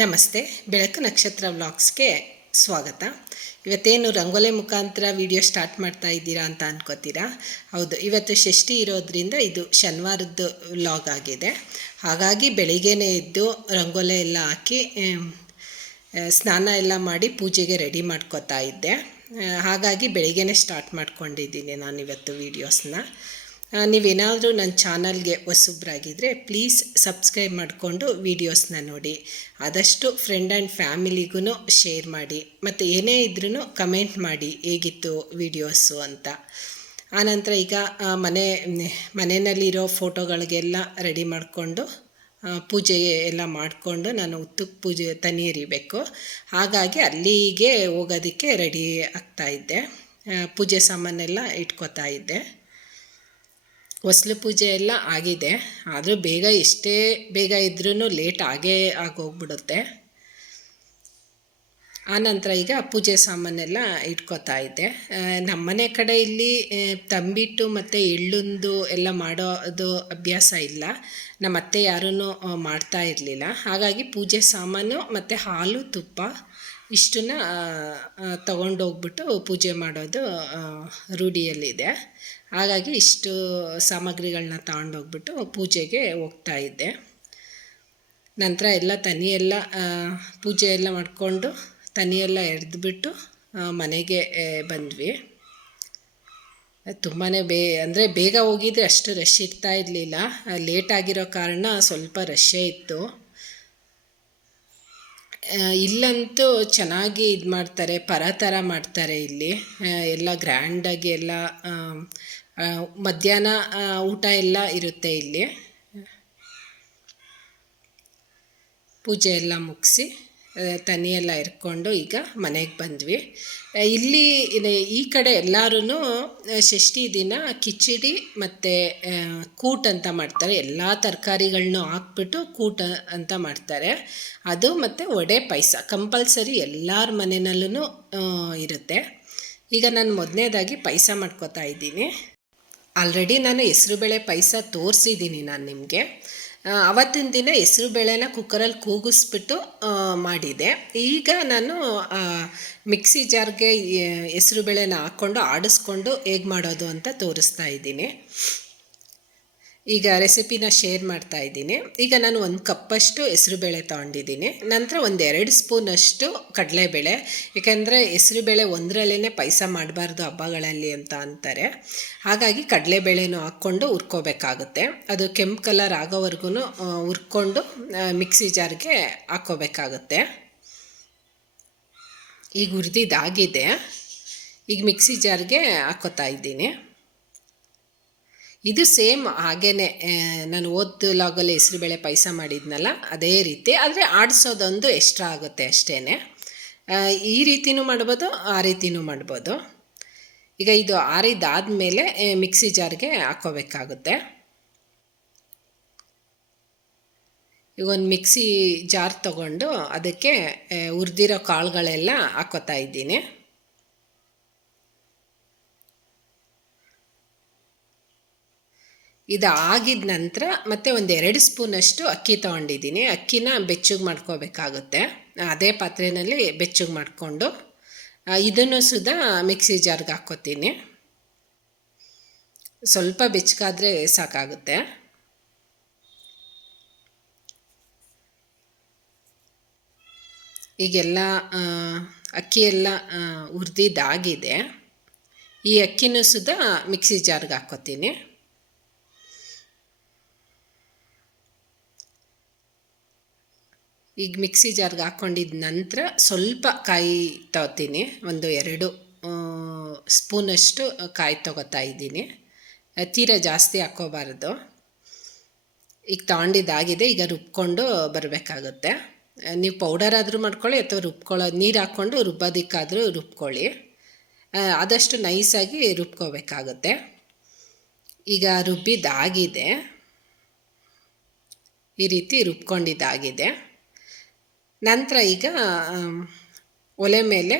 ನಮಸ್ತೆ. ಬೆಳಕು ನಕ್ಷತ್ರ ವ್ಲಾಗ್ಸ್ಗೆ ಸ್ವಾಗತ. ಇವತ್ತೇನು ರಂಗೋಲೆ ಮುಖಾಂತರ ವಿಡಿಯೋ ಸ್ಟಾರ್ಟ್ ಮಾಡ್ತಾ ಇದ್ದೀರಾ ಅಂತ ಅನ್ಕೋತೀರಾ? ಹೌದು, ಇವತ್ತು ಷಷ್ಠಿ ಇರೋದ್ರಿಂದ ಇದು ಶನಿವಾರದ್ದು ವ್ಲಾಗ್ ಆಗಿದೆ. ಹಾಗಾಗಿ ಬೆಳಿಗ್ಗೆನೇ ಎದ್ದು ರಂಗೋಲೆ ಎಲ್ಲ ಹಾಕಿ ಸ್ನಾನ ಎಲ್ಲ ಮಾಡಿ ಪೂಜೆಗೆ ರೆಡಿ ಮಾಡ್ಕೋತಾ ಇದ್ದೆ. ಹಾಗಾಗಿ ಬೆಳಿಗ್ಗೆನೇ ಸ್ಟಾರ್ಟ್ ಮಾಡ್ಕೊಂಡಿದ್ದೀನಿ ನಾನು ಇವತ್ತು ವೀಡಿಯೋಸ್ನ. ನೀವೇನಾದರೂ ನನ್ನ ಚಾನಲ್ಗೆ ಹೊಸಬ್ರಾಗಿದ್ದರೆ ಪ್ಲೀಸ್ ಸಬ್ಸ್ಕ್ರೈಬ್ ಮಾಡಿಕೊಂಡು ವೀಡಿಯೋಸ್ನ ನೋಡಿ. ಆದಷ್ಟು ಫ್ರೆಂಡ್ ಆ್ಯಂಡ್ ಫ್ಯಾಮಿಲಿಗೂ ಶೇರ್ ಮಾಡಿ, ಮತ್ತು ಏನೇ ಇದ್ರೂ ಕಮೆಂಟ್ ಮಾಡಿ ಹೇಗಿತ್ತು ವೀಡಿಯೋಸು ಅಂತ. ಆನಂತರ ಈಗ ಮನೆಯಲ್ಲಿರೋ ಫೋಟೋಗಳಿಗೆಲ್ಲ ರೆಡಿ ಮಾಡಿಕೊಂಡು ಪೂಜೆ ಎಲ್ಲ ಮಾಡಿಕೊಂಡು ನಾನು ಉತ್ತಕ್ಕೆ ಪೂಜೆ ತನಿ ಎರಿಬೇಕು. ಹಾಗಾಗಿ ಅಲ್ಲಿಗೆ ಹೋಗೋದಕ್ಕೆ ರೆಡಿ ಆಗ್ತಾಯಿದ್ದೆ. ಪೂಜೆ ಸಾಮಾನೆಲ್ಲ ಇಟ್ಕೋತಾ ಇದ್ದೆ. ಹೊಸ್ಲು ಪೂಜೆ ಎಲ್ಲ ಆಗಿದೆ, ಆದರೂ ಎಷ್ಟೇ ಬೇಗ ಇದ್ರೂ ಲೇಟ್ ಆಗೋಗ್ಬಿಡುತ್ತೆ. ಆನಂತರ ಈಗ ಪೂಜೆ ಸಾಮಾನೆಲ್ಲ ಇಟ್ಕೋತಾ ಇದ್ದೆ. ನಮ್ಮನೆ ಕಡೆ ಇಲ್ಲಿ ತಂಬಿಟ್ಟು ಮತ್ತು ಎಳ್ಳುಂದು ಎಲ್ಲ ಮಾಡೋದು ಅಭ್ಯಾಸ ಇಲ್ಲ. ನಮ್ಮ ಅತ್ತೆ ಯಾರೂ ಮಾಡ್ತಾ ಇರಲಿಲ್ಲ. ಹಾಗಾಗಿ ಪೂಜೆ ಸಾಮಾನು ಮತ್ತು ಹಾಲು ತುಪ್ಪ ಇಷ್ಟನ್ನ ತಗೊಂಡೋಗ್ಬಿಟ್ಟು ಪೂಜೆ ಮಾಡೋದು ರೂಢಿಯಲ್ಲಿದೆ. ಹಾಗಾಗಿ ಇಷ್ಟು ಸಾಮಗ್ರಿಗಳನ್ನ ತಗೊಂಡೋಗ್ಬಿಟ್ಟು ಪೂಜೆಗೆ ಹೋಗ್ತಾ ಇದ್ದೆ. ನಂತರ ಎಲ್ಲ ತನಿಯೆಲ್ಲ ಪೂಜೆ ಎಲ್ಲ ಮಾಡಿಕೊಂಡು ತನಿಯೆಲ್ಲ ಎರೆದ್ಬಿಟ್ಟು ಮನೆಗೆ ಬಂದ್ವಿ. ತುಂಬಾ ಅಂದರೆ ಬೇಗ ಹೋಗಿದ್ರೆ ಅಷ್ಟು ರಶ್ ಇರ್ತಾ ಇರಲಿಲ್ಲ. ಲೇಟಾಗಿರೋ ಕಾರಣ ಸ್ವಲ್ಪ ರಶ್ಶೇ ಇತ್ತು. ಇಲ್ಲಂತೂ ಚೆನ್ನಾಗಿ ಇದು ಮಾಡ್ತಾರೆ, ಥರ ಮಾಡ್ತಾರೆ ಇಲ್ಲಿ ಎಲ್ಲ ಗ್ರ್ಯಾಂಡಾಗಿ ಎಲ್ಲ. ಮಧ್ಯಾಹ್ನ ಊಟ ಎಲ್ಲ ಇರುತ್ತೆ ಇಲ್ಲಿ. ಪೂಜೆ ಎಲ್ಲ ಮುಗಿಸಿ ತನಿಯೆಲ್ಲ ಎರ್ಕೊಂಡು ಈಗ ಮನೆಗೆ ಬಂದ್ವಿ. ಇಲ್ಲಿ ಈ ಕಡೆ ಎಲ್ಲರೂ ಷಷ್ಠಿ ದಿನ ಕಿಚಡಿ ಮತ್ತು ಕೂಟ್ ಅಂತ ಮಾಡ್ತಾರೆ. ಎಲ್ಲ ತರಕಾರಿಗಳನ್ನೂ ಹಾಕ್ಬಿಟ್ಟು ಕೂಟ್ ಅಂತ ಮಾಡ್ತಾರೆ. ಅದು ಮತ್ತು ವಡೆ ಪಾಯಸ ಕಂಪಲ್ಸರಿ ಎಲ್ಲರ ಮನೆಯಲ್ಲೂ ಇರುತ್ತೆ. ಈಗ ನಾನು ಮೊದಲನೇದಾಗಿ ಪಾಯಸ ಮಾಡ್ಕೋತಾ ಇದ್ದೀನಿ. ಆಲ್ರೆಡಿ ನಾನು ಹೆಸ್ರುಬೇಳೆ ಪಾಯಸ ತೋರಿಸಿದ್ದೀನಿ ನಾನು ನಿಮಗೆ. ಅವತ್ತಿನ ದಿನ ಹೆಸ್ರುಬೇಳೆನ ಕುಕ್ಕರಲ್ಲಿ ಕೂಗಿಸ್ಬಿಟ್ಟು ಮಾಡಿದೆ. ಈಗ ನಾನು ಮಿಕ್ಸಿ ಜಾರ್ಗೆ ಹೆಸ್ರುಬೇಳೆನ ಹಾಕ್ಕೊಂಡು ಆಡಿಸ್ಕೊಂಡು ಹೇಗೆ ಮಾಡೋದು ಅಂತ ತೋರಿಸ್ತಾ ಇದ್ದೀನಿ. ಈಗ ರೆಸಿಪಿನ ಶೇರ್ ಮಾಡ್ತಾ ಇದ್ದೀನಿ. ಈಗ ನಾನು 1 ಕಪ್ಪಷ್ಟು ಹೆಸ್ರುಬೇಳೆ ತೊಗೊಂಡಿದ್ದೀನಿ. ನಂತರ 1-2 ಸ್ಪೂನಷ್ಟು ಕಡಲೆಬೇಳೆ. ಏಕೆಂದರೆ ಹೆಸ್ರುಬೇಳೆ ಒಂದರಲ್ಲೇ ಪಾಯಸ ಮಾಡಬಾರ್ದು ಹಬ್ಬಗಳಲ್ಲಿ ಅಂತ ಅಂತಾರೆ. ಹಾಗಾಗಿ ಕಡಲೆಬೇಳೆನೂ ಹಾಕ್ಕೊಂಡು ಹುರ್ಕೋಬೇಕಾಗುತ್ತೆ. ಅದು ಕೆಂಪು ಕಲರ್ ಆಗೋವರೆಗೂ ಹುರ್ಕೊಂಡು ಮಿಕ್ಸಿ ಜಾರ್ಗೆ ಹಾಕ್ಕೋಬೇಕಾಗುತ್ತೆ. ಈಗ ಹುರಿದಿದ್ದಾಗಿದೆ. ಈಗ ಮಿಕ್ಸಿ ಜಾರ್ಗೆ ಹಾಕ್ಕೋತಾ ಇದ್ದೀನಿ. ಇದು ಸೇಮ್ ಹಾಗೇ ನಾನು ಲಾಗಲ್ಲಿ ಹೆಸ್ರುಬೇಳೆ ಪಾಯಸ ಮಾಡಿದ್ನಲ್ಲ ಅದೇ ರೀತಿ, ಆದರೆ ಆಡಿಸೋದೊಂದು ಎಕ್ಸ್ಟ್ರಾ ಆಗುತ್ತೆ ಅಷ್ಟೇ. ಈ ರೀತಿಯೂ ಮಾಡ್ಬೋದು, ಆ ರೀತಿಯೂ ಮಾಡ್ಬೋದು. ಈಗ ಇದು ಆರಿದಾದ್ಮೇಲೆ ಮಿಕ್ಸಿ ಜಾರ್ಗೆ ಹಾಕ್ಕೋಬೇಕಾಗುತ್ತೆ. ಈಗ ಒಂದು ಮಿಕ್ಸಿ ಜಾರ್ ತೊಗೊಂಡು ಅದಕ್ಕೆ ಹುರಿದಿರೋ ಕಾಳುಗಳೆಲ್ಲ ಹಾಕ್ಕೋತಾ ಇದ್ದೀನಿ. ಇದು ಆಗಿದ ನಂತರ ಮತ್ತೆ 1-2 ಸ್ಪೂನಷ್ಟು ಅಕ್ಕಿ ತೊಗೊಂಡಿದ್ದೀನಿ. ಅಕ್ಕಿನ ಬೆಚ್ಚಗೆ ಮಾಡ್ಕೋಬೇಕಾಗುತ್ತೆ. ಅದೇ ಪಾತ್ರೆಯಲ್ಲಿ ಬೆಚ್ಚಗೆ ಮಾಡಿಕೊಂಡು ಇದನ್ನು ಸುದಾ ಮಿಕ್ಸಿ ಜಾರ್ಗೆ ಹಾಕ್ಕೋತೀನಿ. ಸ್ವಲ್ಪ ಬೆಚ್ಚಗಾದರೆ ಸಾಕಾಗುತ್ತೆ. ಈಗೆಲ್ಲ ಅಕ್ಕಿ ಎಲ್ಲ ಹುರಿದಿದ್ದಾಗಿದೆ. ಈ ಅಕ್ಕಿನೂ ಸುದಾ ಮಿಕ್ಸಿ ಜಾರ್ಗೆ ಹಾಕ್ಕೋತೀನಿ. ಈಗ ಮಿಕ್ಸಿ ಜಾರ್ಗೆ ಹಾಕ್ಕೊಂಡಿದ್ದ ನಂತರ ಸ್ವಲ್ಪ ಕಾಯಿ ತಗೋತೀನಿ. 1-2 ಸ್ಪೂನಷ್ಟು ಕಾಯಿ ತೊಗೋತಾ ಇದ್ದೀನಿ. ತೀರಾ ಜಾಸ್ತಿ ಹಾಕ್ಕೋಬಾರ್ದು. ಈಗ ತಗೊಂಡಿದ್ದಾಗಿದೆ. ಈಗ ರುಬ್ಕೊಂಡು ಬರಬೇಕಾಗುತ್ತೆ. ನೀವು ಪೌಡರ್ ಆದರೂ ಮಾಡ್ಕೊಳ್ಳಿ ಅಥವಾ ನೀರು ಹಾಕ್ಕೊಂಡು ರುಬ್ಬೋದಕ್ಕಾದರೂ ರುಬ್ಕೊಳ್ಳಿ. ಆದಷ್ಟು ನೈಸಾಗಿ ರುಬ್ಕೋಬೇಕಾಗುತ್ತೆ. ಈಗ ರುಬ್ಬಿದ್ದಾಗಿದೆ. ಈ ರೀತಿ ರುಬ್ಕೊಂಡಿದ್ದಾಗಿದೆ. ನಂತರ ಈಗ ಒಲೆ ಮೇಲೆ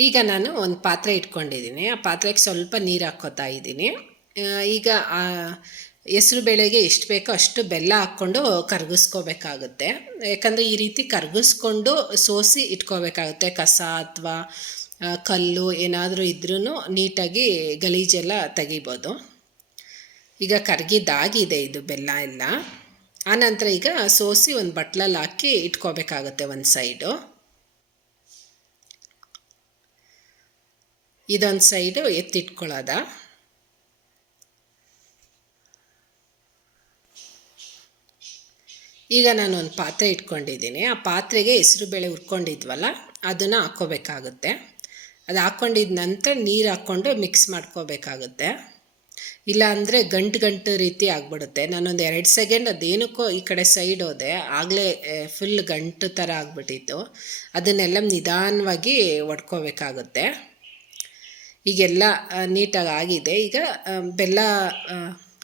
ಈಗ ನಾನು ಒಂದು ಪಾತ್ರೆ ಇಟ್ಕೊಂಡಿದ್ದೀನಿ. ಆ ಪಾತ್ರೆಗೆ ಸ್ವಲ್ಪ ನೀರು ಹಾಕ್ಕೋತಾ ಇದ್ದೀನಿ. ಈಗ ಹೆಸ್ರು ಬೇಳೆಗೆ ಎಷ್ಟು ಬೇಕೋ ಅಷ್ಟು ಬೆಲ್ಲ ಹಾಕ್ಕೊಂಡು ಕರಗಿಸ್ಕೋಬೇಕಾಗುತ್ತೆ. ಯಾಕಂದರೆ ಈ ರೀತಿ ಕರಗಿಸ್ಕೊಂಡು ಸೋಸಿ ಇಟ್ಕೋಬೇಕಾಗುತ್ತೆ. ಕಸ ಅಥವಾ ಕಲ್ಲು ಏನಾದರೂ ಇದ್ರೂ ನೀಟಾಗಿ ಗಲೀಜೆಲ್ಲ ತೆಗಿಬೋದು. ಈಗ ಕರಗಿದ್ದಾಗಿದೆ ಇದು ಬೆಲ್ಲ ಎಲ್ಲ. ಆನಂತರ ಈಗ ಸೋಸಿ ಒಂದು ಬಟ್ಲಲ್ಲಿ ಹಾಕಿ ಇಟ್ಕೋಬೇಕಾಗುತ್ತೆ ಒಂದು ಸೈಡು. ಇದೊಂದು ಸೈಡು ಎತ್ತಿಟ್ಕೊಳ್ಳೋದ. ಈಗ ನಾನು ಒಂದು ಪಾತ್ರೆ ಇಟ್ಕೊಂಡಿದ್ದೀನಿ. ಆ ಪಾತ್ರೆಗೆ ಹೆಸರುಬೇಳೆ ಹುರ್ಕೊಂಡಿದ್ವಲ್ಲ ಅದನ್ನು ಹಾಕ್ಕೋಬೇಕಾಗುತ್ತೆ. ಅದು ಹಾಕ್ಕೊಂಡಿದ ನಂತರ ನೀರು ಹಾಕ್ಕೊಂಡು ಮಿಕ್ಸ್ ಮಾಡ್ಕೋಬೇಕಾಗುತ್ತೆ. ಇಲ್ಲ ಅಂದರೆ ಗಂಟು ರೀತಿ ಆಗಿಬಿಡುತ್ತೆ. ನಾನೊಂದು 2 ಸೆಕೆಂಡ್ ಅದೇನಕ್ಕೋ ಈ ಕಡೆ ಸೈಡ್ ಹೋದೆ, ಆಗಲೇ ಫುಲ್ ಗಂಟು ಥರ ಆಗಿಬಿಟ್ಟಿತ್ತು. ಅದನ್ನೆಲ್ಲ ನಿಧಾನವಾಗಿ ಒಡ್ಕೋಬೇಕಾಗುತ್ತೆ. ಈಗೆಲ್ಲ ನೀಟಾಗಿ ಆಗಿದೆ. ಈಗ ಬೆಲ್ಲ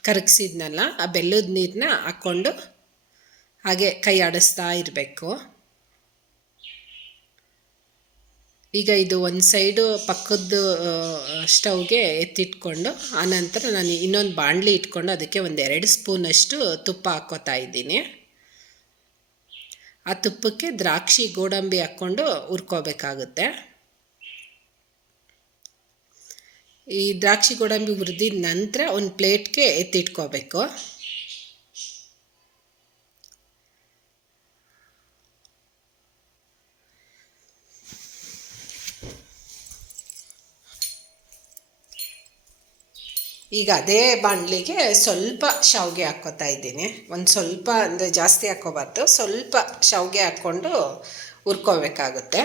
ಕರಗಿಸಿದ್ನಲ್ಲ ಆ ಬೆಲ್ಲದ ನೀರನ್ನ ಹಾಕ್ಕೊಂಡು ಹಾಗೆ ಕೈ ಆಡಿಸ್ತಾ ಇರಬೇಕು. ಈಗ ಇದು ಒಂದು ಸೈಡು ಪಕ್ಕದ ಸ್ಟವ್ಗೆ ಎತ್ತಿಟ್ಕೊಂಡು ಆನಂತರ ನಾನು ಇನ್ನೊಂದು ಬಾಣಲಿ ಇಟ್ಕೊಂಡು ಅದಕ್ಕೆ ಒಂದು 2 ಸ್ಪೂನಷ್ಟು ತುಪ್ಪ ಹಾಕ್ಕೋತಾ ಇದ್ದೀನಿ. ಆ ತುಪ್ಪಕ್ಕೆ ದ್ರಾಕ್ಷಿ ಗೋಡಂಬಿ ಹಾಕ್ಕೊಂಡು ಹುರ್ಕೋಬೇಕಾಗುತ್ತೆ. ಈ ದ್ರಾಕ್ಷಿ ಗೋಡಂಬಿ ಹುರಿದಿದ ನಂತರ ಒಂದು ಪ್ಲೇಟ್ಗೆ ಎತ್ತಿಟ್ಕೋಬೇಕು. ಈಗ ಅದೇ ಬಾಣಲಿಗೆ ಸ್ವಲ್ಪ ಶಾವಿಗೆ ಹಾಕ್ಕೋತಾ ಇದ್ದೀನಿ. ಒಂದು ಸ್ವಲ್ಪ ಅಂದರೆ ಜಾಸ್ತಿ ಹಾಕ್ಕೋಬಾರ್ದು, ಸ್ವಲ್ಪ ಶಾವಿಗೆ ಹಾಕ್ಕೊಂಡು ಹುರ್ಕೋಬೇಕಾಗುತ್ತೆ.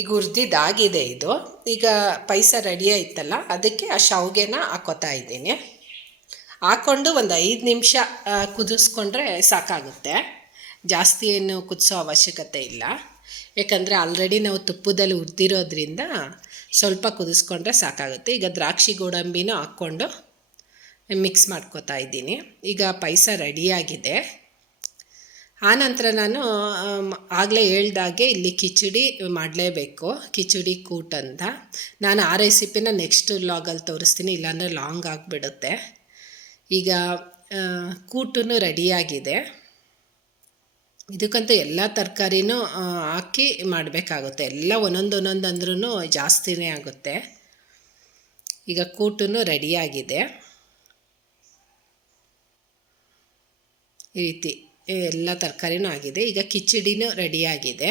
ಈಗ ಹುರಿದಿದ್ದಾಗಿದೆ ಇದು. ಈಗ ಪಾಯಸ ರೆಡಿ ಆಯ್ತಲ್ಲ, ಅದಕ್ಕೆ ಆ ಶಾವಿಗೆನ ಹಾಕ್ಕೋತಾ ಇದ್ದೀನಿ. ಹಾಕ್ಕೊಂಡು ಒಂದು 5 ನಿಮಿಷ ಕುದಿಸ್ಕೊಂಡ್ರೆ ಸಾಕಾಗುತ್ತೆ. ಜಾಸ್ತಿ ಏನು ಕುದಿಸೋ ಅವಶ್ಯಕತೆ ಇಲ್ಲ. ಯಾಕಂದರೆ ಆಲ್ರೆಡಿ ನಾವು ತುಪ್ಪದಲ್ಲಿ ಹುರಿದಿರೋದ್ರಿಂದ ಸ್ವಲ್ಪ ಕುದಿಸ್ಕೊಂಡ್ರೆ ಸಾಕಾಗುತ್ತೆ. ಈಗ ದ್ರಾಕ್ಷಿ ಗೋಡಂಬಿನೂ ಹಾಕ್ಕೊಂಡು ಮಿಕ್ಸ್ ಮಾಡ್ಕೋತಾ ಇದ್ದೀನಿ. ಈಗ ಪಾಯಸ ರೆಡಿಯಾಗಿದೆ. ಆನಂತರ ನಾನು ಆಗಲೇ ಹೇಳ್ದಾಗೆ ಇಲ್ಲಿ ಕಿಚಡಿ ಮಾಡಲೇಬೇಕು, ಕಿಚಡಿ ಕೂಟ್ ಅಂತ. ನಾನು ಆ ರೆಸಿಪಿನ ನೆಕ್ಸ್ಟ್ ವ್ಲಾಗಲ್ಲಿ ತೋರಿಸ್ತೀನಿ, ಇಲ್ಲಾಂದರೆ ಲಾಂಗ್ ಆಗಿಬಿಡುತ್ತೆ. ಈಗ ಕೂಟೂ ರೆಡಿಯಾಗಿದೆ. ಇದಕ್ಕಂತೂ ಎಲ್ಲ ತರಕಾರಿನೂ ಹಾಕಿ ಮಾಡಬೇಕಾಗುತ್ತೆ. ಎಲ್ಲ ಒಂದೊಂದು ಅಂದ್ರೂ ಜಾಸ್ತಿನೇ ಆಗುತ್ತೆ. ಈಗ ಕೂಟೂ ರೆಡಿಯಾಗಿದೆ. ಈ ರೀತಿ ಎಲ್ಲ ತರಕಾರಿನೂ ಆಗಿದೆ. ಈಗ ಕಿಚಡಿನೂ ರೆಡಿಯಾಗಿದೆ.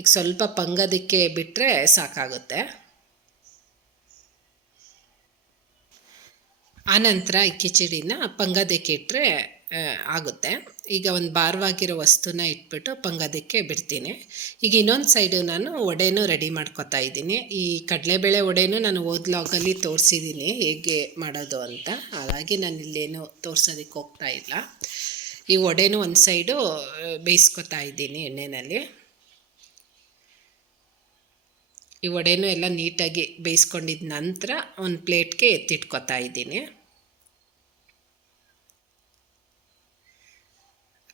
ಈಗ ಸ್ವಲ್ಪ ಪಂಗದಕ್ಕೆ ಬಿಟ್ಟರೆ ಸಾಕಾಗುತ್ತೆ. ಆನಂತರ ಈ ಕಿಚಡಿನ ಪಂಗದಕ್ಕೆ ಇಟ್ಟರೆ ಆಗುತ್ತೆ. ಈಗ ಒಂದು ಭಾರವಾಗಿರೋ ವಸ್ತುನ ಇಟ್ಬಿಟ್ಟು ಪಂಗದಕ್ಕೆ ಬಿಡ್ತೀನಿ. ಈಗ ಇನ್ನೊಂದು ಸೈಡು ನಾನು ವಡೆನೂ ರೆಡಿ ಮಾಡ್ಕೊತಾ ಇದ್ದೀನಿ. ಈ ಕಡಲೆಬೇಳೆ ವಡೆನೂ ನಾನು ಹೋದ ಲಾಗಲ್ಲಿ ತೋರಿಸಿದ್ದೀನಿ ಹೇಗೆ ಮಾಡೋದು ಅಂತ. ಹಾಗಾಗಿ ನಾನು ಇಲ್ಲೇನು ತೋರಿಸೋದಕ್ಕೆ ಹೋಗ್ತಾ ಇಲ್ಲ. ಈ ವಡೆನೂ ಒಂದು ಸೈಡು ಬೇಯಿಸ್ಕೊತಾ ಇದ್ದೀನಿ ಎಣ್ಣೆಯಲ್ಲಿ. ಈ ವಡೆನೂ ಎಲ್ಲ ನೀಟಾಗಿ ಬೇಯಿಸ್ಕೊಂಡಿದ್ದ ನಂತರ ಒಂದು ಪ್ಲೇಟ್ಗೆ ಎತ್ತಿಟ್ಕೊತಾ ಇದ್ದೀನಿ.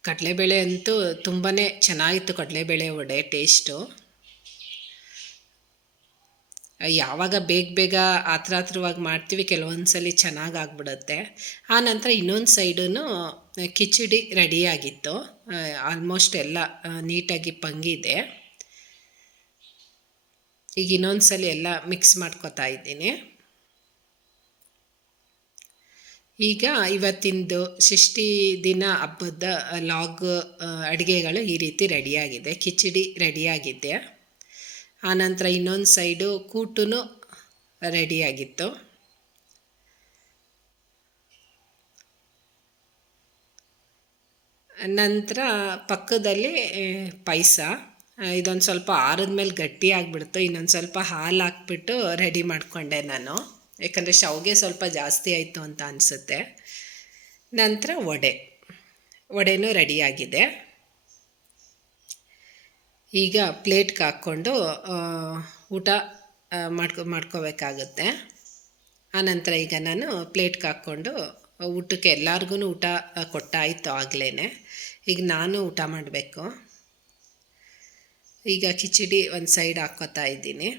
ಕಡಲೆಬೇಳೆ ಅಂತೂ ತುಂಬಾ ಚೆನ್ನಾಗಿತ್ತು. ಕಡಲೆಬೇಳೆ ವಡೆ ಟೇಸ್ಟು ಯಾವಾಗ ಬೇಗ ಆತ್ರವಾಗಿ ಮಾಡ್ತೀವಿ, ಕೆಲವೊಂದು ಸಲ ಚೆನ್ನಾಗಿ ಆಗ್ಬಿಡುತ್ತೆ. ಆನಂತರ ಇನ್ನೊಂದು ಸೈಡೂ ಕಿಚಡಿ ರೆಡಿಯಾಗಿತ್ತು. ಆಲ್ಮೋಸ್ಟ್ ಎಲ್ಲ ನೀಟಾಗಿ ಪಂಗಿದೆ. ಈಗ ಇನ್ನೊಂದು ಸಲ ಎಲ್ಲ ಮಿಕ್ಸ್ ಮಾಡ್ಕೊತಾ ಇದ್ದೀನಿ. ಈಗ ಇವತ್ತಿಂದು ಷಷ್ಠಿ ದಿನ ಹಬ್ಬದ ಲಾಗ್ ಅಡುಗೆಗಳು ಈ ರೀತಿ ರೆಡಿಯಾಗಿದೆ. ಕಿಚಡಿ ರೆಡಿಯಾಗಿದೆ. ಆನಂತರ ಇನ್ನೊಂದು ಸೈಡು ಕೂಟೂ ರೆಡಿಯಾಗಿತ್ತು. ನಂತರ ಪಕ್ಕದಲ್ಲಿ ಪಾಯಸ. ಇದೊಂದು ಸ್ವಲ್ಪ ಆರಿದ ಮೇಲೆ ಗಟ್ಟಿ ಆಗಿಬಿಡ್ತು. ಇನ್ನೊಂದು ಸ್ವಲ್ಪ ಹಾಲು ಹಾಕ್ಬಿಟ್ಟು ರೆಡಿ ಮಾಡಿಕೊಂಡೆ ನಾನು, ಯಾಕಂದರೆ ಶಾವಿಗೆ ಸ್ವಲ್ಪ ಜಾಸ್ತಿ ಆಯಿತು ಅಂತ ಅನಿಸುತ್ತೆ. ನಂತರ ವಡೆನೂ ರೆಡಿಯಾಗಿದೆ. ಈಗ ಪ್ಲೇಟ್ಗೆ ಹಾಕ್ಕೊಂಡು ಊಟ ಮಾಡ್ಕೋಬೇಕಾಗುತ್ತೆ. ಆನಂತರ ಈಗ ನಾನು ಪ್ಲೇಟ್ಗೆ ಹಾಕ್ಕೊಂಡು ಊಟಕ್ಕೆ ಎಲ್ಲರಿಗೂ ಊಟ ಕೊಟ್ಟಾಯಿತು ಆಗಲೇ. ಈಗ ನಾನು ಊಟ ಮಾಡಬೇಕು. ಈಗ ಕಿಚಡಿ ಒಂದು ಸೈಡ್ ಹಾಕ್ಕೋತಾ ಇದ್ದೀನಿ.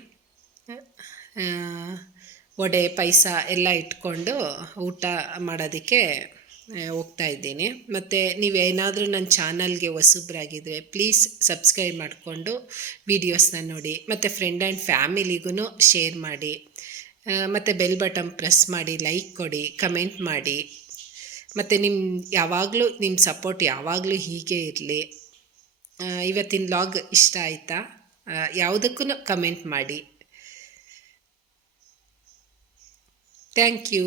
ವಡೆ ಪಾಯಸ ಎಲ್ಲ ಇಟ್ಕೊಂಡು ಊಟ ಮಾಡೋದಕ್ಕೆ ಹೋಗ್ತಾ ಇದ್ದೀನಿ. ಮತ್ತು ನೀವೇನಾದರೂ ನನ್ನ ಚಾನಲ್ಗೆ ಹೊಸಬ್ರಾಗಿದ್ದರೆ ಪ್ಲೀಸ್ ಸಬ್ಸ್ಕ್ರೈಬ್ ಮಾಡಿಕೊಂಡು ವೀಡಿಯೋಸ್ನ ನೋಡಿ, ಮತ್ತು ಫ್ರೆಂಡ್ ಆ್ಯಂಡ್ ಫ್ಯಾಮಿಲಿಗೂ ಶೇರ್ ಮಾಡಿ, ಮತ್ತು ಬೆಲ್ ಬಟನ್ ಪ್ರೆಸ್ ಮಾಡಿ, ಲೈಕ್ ಕೊಡಿ, ಕಮೆಂಟ್ ಮಾಡಿ. ಮತ್ತು ನಿಮ್ಮ ಸಪೋರ್ಟ್ ಯಾವಾಗಲೂ ಹೀಗೆ ಇರಲಿ. ಇವತ್ತಿನ ಲಾಗ್ ಇಷ್ಟ ಆಯಿತಾ? ಯಾವುದಕ್ಕೂ ಕಮೆಂಟ್ ಮಾಡಿ. Thank you.